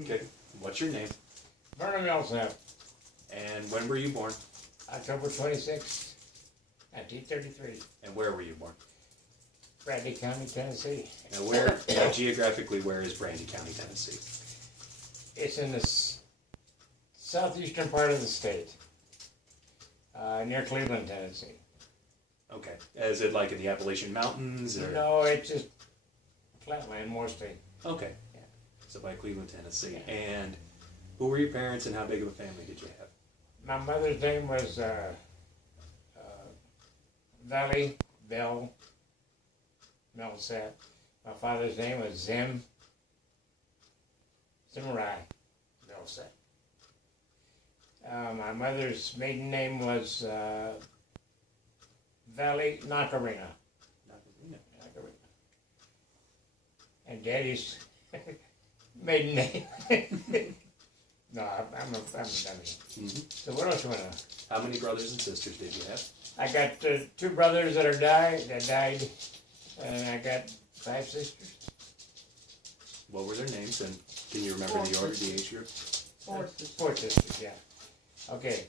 Okay. What's your name? Vernon Millsap, And when were you born? October 26, 1933, And where were you born? Bradley County, Tennessee. Now, where geographically, where is Brandy County, Tennessee? It's in the southeastern part of the state, near Cleveland, Tennessee. Okay. Is it like in the Appalachian Mountains? Or? No, it's just flatland mostly. Okay. Yeah. So by Cleveland, Tennessee. Yeah. And who were your parents and how big of a family did you have? My mother's name was Valley Bell Millsap. My father's name was Zimmerai Millsap. My mother's maiden name was Valley Nakarina. And Daddy's maiden name. No, I'm a dummy. Mm-hmm. So what else you want to know? How many brothers and sisters did you have? I got two brothers that died, and I got 5 sisters. What were their names, and can you remember the order, the age group? 4 sisters, yeah. Okay.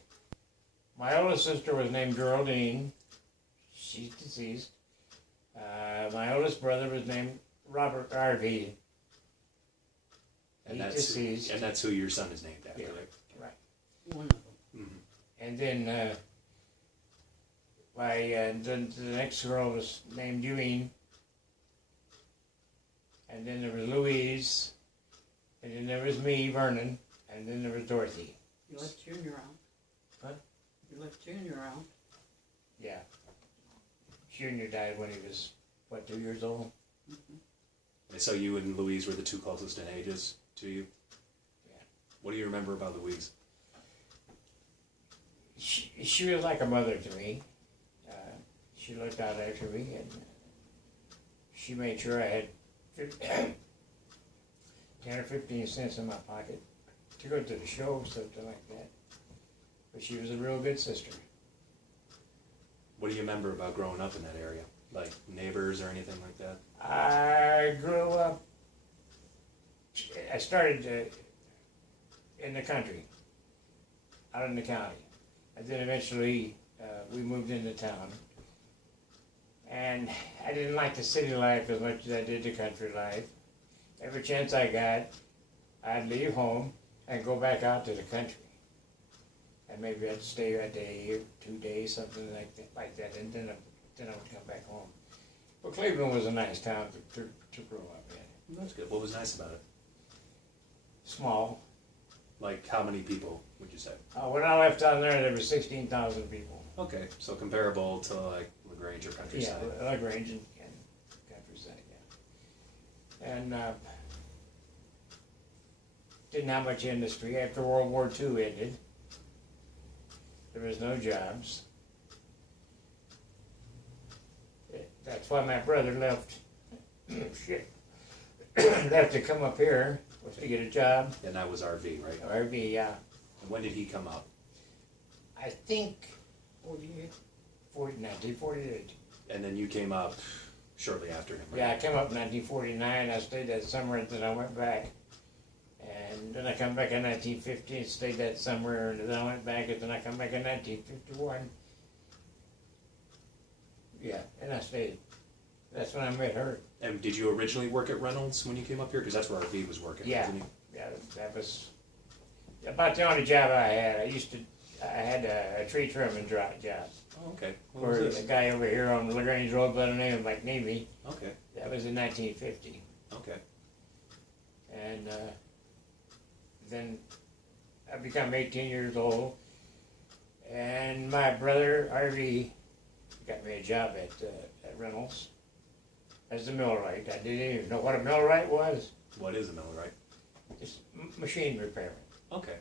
My oldest sister was named Geraldine. She's deceased. My oldest brother was named Robert R.V. And He's that's deceased. and that's who your son is named after, Yeah. right? One of them. Mm-hmm. And then the next girl was named Ewing. And then there was Louise. And then there was me, Vernon. And then there was Dorothy. You left Junior out. What? You left Junior out. Yeah. Junior died when he was, 2 years old? Mm-hmm. And so you and Louise were the two closest in ages to you? Yeah. What do you remember about Louise? She was like a mother to me. She looked out after me, and she made sure I had 10 or 15 cents in my pocket to go to the show, something like that. But she was a real good sister. What do you remember about growing up in that area? Like neighbors or anything like that? I grew up, I started in the country, out in the county. And then eventually we moved into town. And I didn't like the city life as much as I did the country life. Every chance I got, I'd leave home and go back out to the country. And maybe I'd stay a day or 2 days, something like that, and then I would come back home. But Cleveland was a nice town to grow up in. That's good. What was nice about it? Small. Like how many people would you say? When I left down there were 16,000 people. Okay, so comparable to like LaGrange or Countryside. Yeah, LaGrange and Countryside, yeah. And didn't have much industry. After World War II ended, there was no jobs. That's why my brother left. Left to come up here, was to get a job. And that was RV, right? RV, yeah. And when did he come up? I think 48. 1948. And then you came up shortly after him, right? Yeah, I came up in 1949. I stayed that summer, and then I went back. And then I come back in 1950 and stayed that summer, and then I went back, and then I come back in 1951. Yeah, and I stayed. That's when I met her. And did you originally work at Reynolds when you came up here? Because that's where RV was working, Yeah. wasn't he? Yeah, that was about the only job I had. I had a tree trimming job Oh, okay. What for was a this? guy over here on LaGrange Road by the name of McNeamy. Okay, That was in 1950. okay. And then I become 18 years old, and my brother RV got me a job at Reynolds as a millwright. I didn't even know what a millwright was. What is a millwright? Just machine repairman. Okay.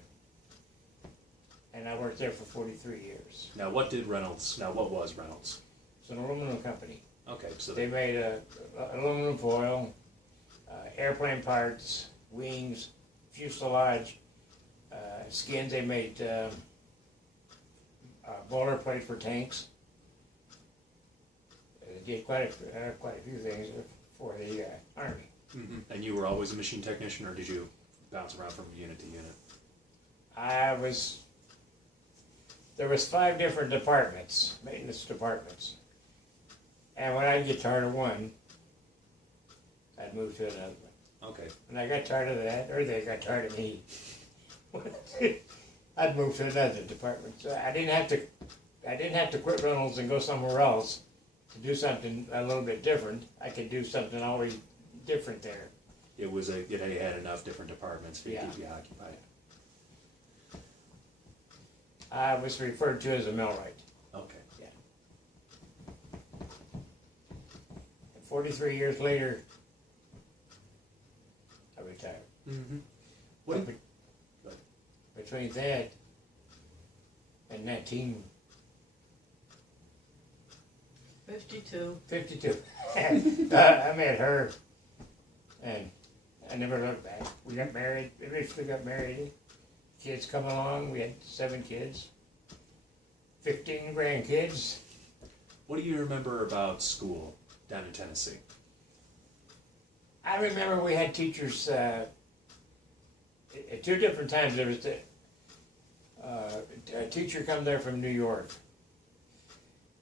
And I worked there for 43 years. Now, what was Reynolds? It's an aluminum company. Okay, so They made aluminum foil, airplane parts, wings, fuselage, skins. They made boilerplate for tanks. They did quite a few things for the Army. Mm-hmm. And you were always a machine technician, or did you bounce around from unit to unit? There was 5 different departments, maintenance departments. And when I'd get tired of one, I'd move to another one. Okay. When I got tired of that, or they got tired of me, I'd move to another department. So I didn't have to quit Reynolds and go somewhere else to do something a little bit different. I could do something always different there. It had enough different departments for you to keep you occupied. I was referred to as a millwright. Okay. Yeah. And 43 years later, I retired. Mm-hmm. What? Between that and 1952, I met her, and I never looked back. We got married. Eventually got married. Kids come along. We had 7 kids, 15 grandkids. What do you remember about school down in Tennessee? I remember we had teachers at 2 different times. There was a teacher come there from New York,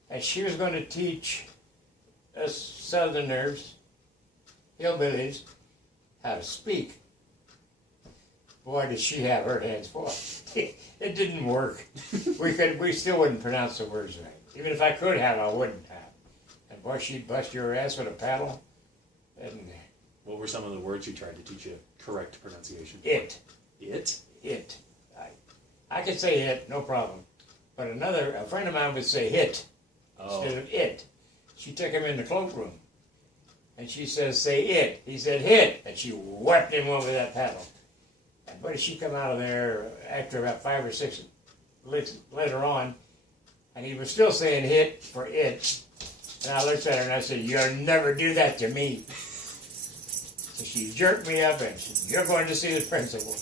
and she was going to teach us Southerners, hillbillies, how to speak. Boy, did she have her hands full. It didn't work. We still wouldn't pronounce the words right. Even if I could have, I wouldn't have. And boy, she'd bust your ass with a paddle. And what were some of the words she tried to teach you correct pronunciation? It. I could say it, no problem. But a friend of mine would say hit instead of it. She took him in the cloakroom. And she says, say it. He said hit. And she whacked him over that paddle. And boy, did she come out of there after about 5 or 6 licks later on. And he was still saying hit for it. And I looked at her and I said, you'll never do that to me. So she jerked me up and said, you're going to see the principal.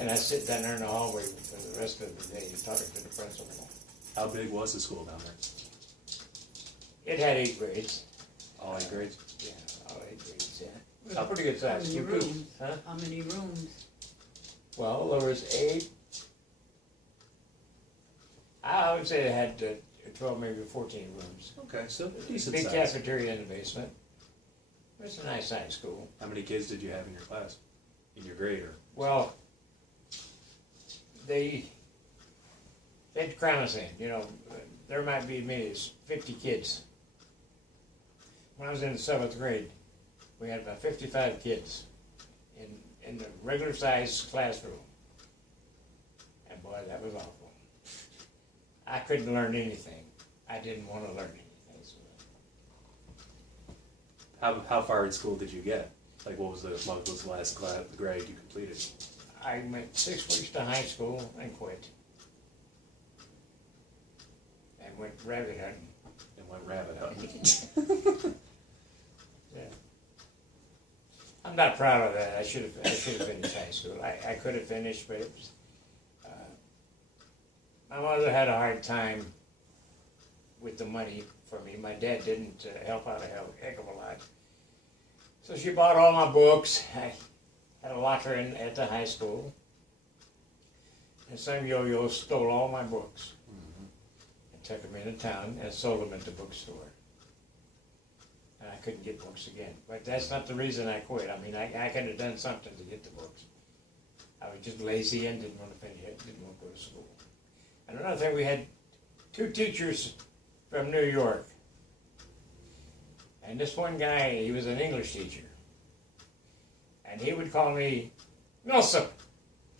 And I sit down there in the hallway for the rest of the day talking to the principal. How big was the school down there? It had 8 grades. All 8 grades? Yeah, all 8 grades, yeah. It was a pretty good size. How many rooms? Huh? How many rooms? Well, there was 8. I would say it had 12, maybe 14 rooms. Okay, so decent Big size. cafeteria in the basement. It was a nice size school. How many kids did you have in your class? In your grade, or? Well, they'd cram us in, there might be maybe 50 kids. When I was in the 7th grade, we had about 55 kids in the regular sized classroom. And boy, that was awful. I couldn't learn anything. I didn't want to learn anything. So. How far in school did you get? Like, what was the last grade you completed? I went 6 weeks to high school and quit. And went rabbit hunting. And went rabbit hunting. Yeah. I'm not proud of that. I should have finished high school. I could have finished, but it was, my mother had a hard time with the money for me. My dad didn't help out a heck of a lot. So she bought all my books. I had a locker at the high school. And some yo-yos stole all my books. Mm-hmm. And took them into town and sold them at the bookstore. And I couldn't get books again. But that's not the reason I quit. I mean, I could have done something to get the books. I was just lazy and didn't want to finish it, didn't want to go to school. And another thing, we had 2 teachers from New York. And this one guy, he was an English teacher. And he would call me Millsap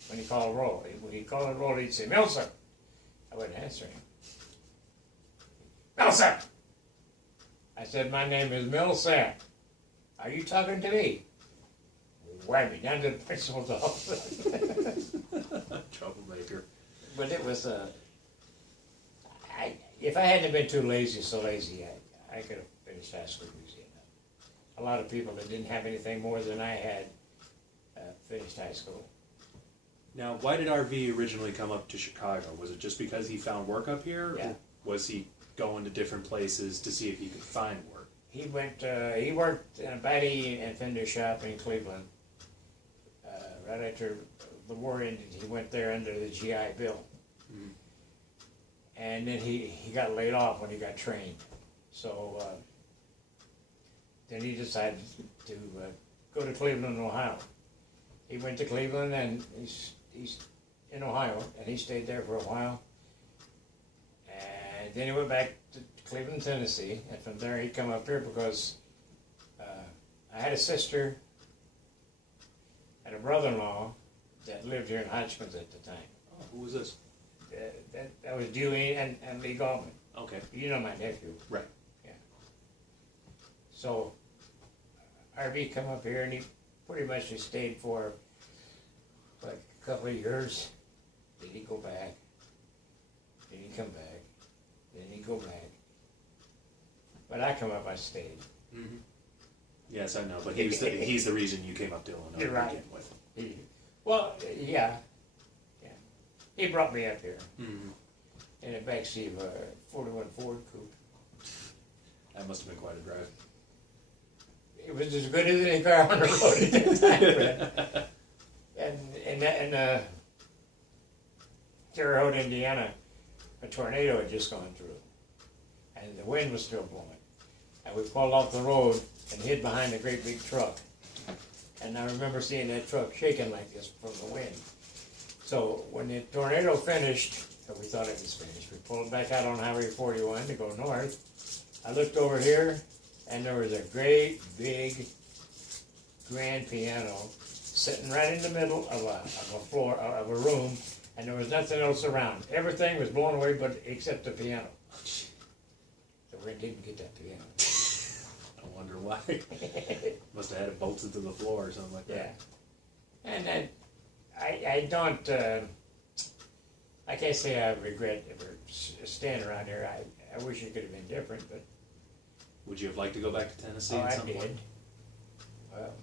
when he called roll. When he'd call a roll, he'd say, Millsap. I wouldn't answer him. Millsap! I said, my name is Millsap. Are you talking to me? Whammy, down to the principal's office. Troublemaker. But it was, if I hadn't been too lazy, I could have finished high school easy enough. A lot of people that didn't have anything more than I had finished high school. Now, why did RV originally come up to Chicago? Was it just because he found work up here? Yeah. Or was he going to different places to see if he could find work? He worked in a batty and fender shop in Cleveland right after the war ended, he went there under the GI Bill. Mm. And then he got laid off when he got trained. So then he decided to go to Cleveland, Ohio. He went to Cleveland, and he's in Ohio, and he stayed there for a while. And then he went back to Cleveland, Tennessee, and from there he come up here because I had a sister and a brother-in-law that lived here in Hodgkins at the time. Oh, who was this? That was Dewey and Lee Goldman. Okay. You know my nephew. Right. Yeah. So RV come up here, and he pretty much just stayed for like a couple of years. Then he go back. Then he come back. Then he go back. But I come up, I stayed. Mm-hmm. Yes, I know, but he's the reason you came up to Illinois You're to right. begin with. Well, yeah. He brought me up here Mm-hmm. in a backseat of a 41 Ford coupe. That must have been quite a drive. It was as good as any car on the road at that time, Fred. And Terre Haute, Indiana, a tornado had just gone through, and the wind was still blowing. And we pulled off the road and hid behind a great big truck. And I remember seeing that truck shaking like this from the wind. So when the tornado finished, or we thought it was finished, we pulled back out on Highway 41 to go north. I looked over here, and there was a great big grand piano sitting right in the middle of a floor of a room, and there was nothing else around. Everything was blown away, but except the piano. So we didn't get that piano. I wonder why. Must have had it bolted to the floor or something like Yeah, that. and then I don't. I can't say I regret ever staying around here. I wish it could have been different, but Would you have liked to go back to Tennessee I at some point? did. Well,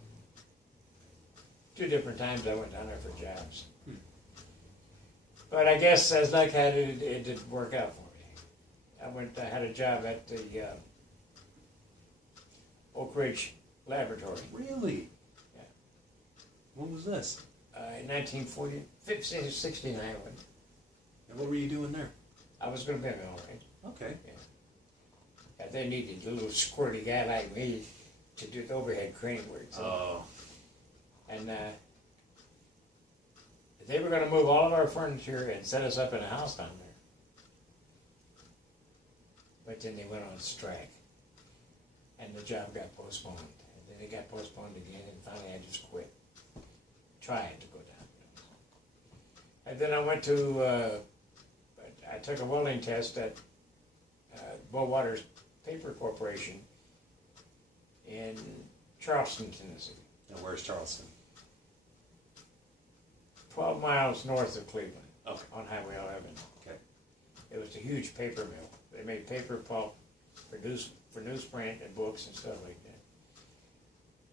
2 different times I went down there for jobs. Hmm. But I guess as luck had it, it didn't work out for me. I had a job at the Oak Ridge Laboratory Really? Yeah. When was this? in 1969. And what were you doing there? I was going to be a millwright. Okay. Yeah, they needed a little squirty guy like me to do the overhead crane work. So. Oh. And they were going to move all of our furniture and set us up in a house down there. But then they went on strike, and the job got postponed. And then it got postponed again, and finally I just quit. Trying to go down. And then I went to, I took a welding test at Bo Waters Paper Corporation in Charleston, Tennessee. And where's Charleston? 12 miles north of Cleveland. Okay. On Highway 11. Okay. It was a huge paper mill. They made paper pulp for newsprint and books and stuff like that.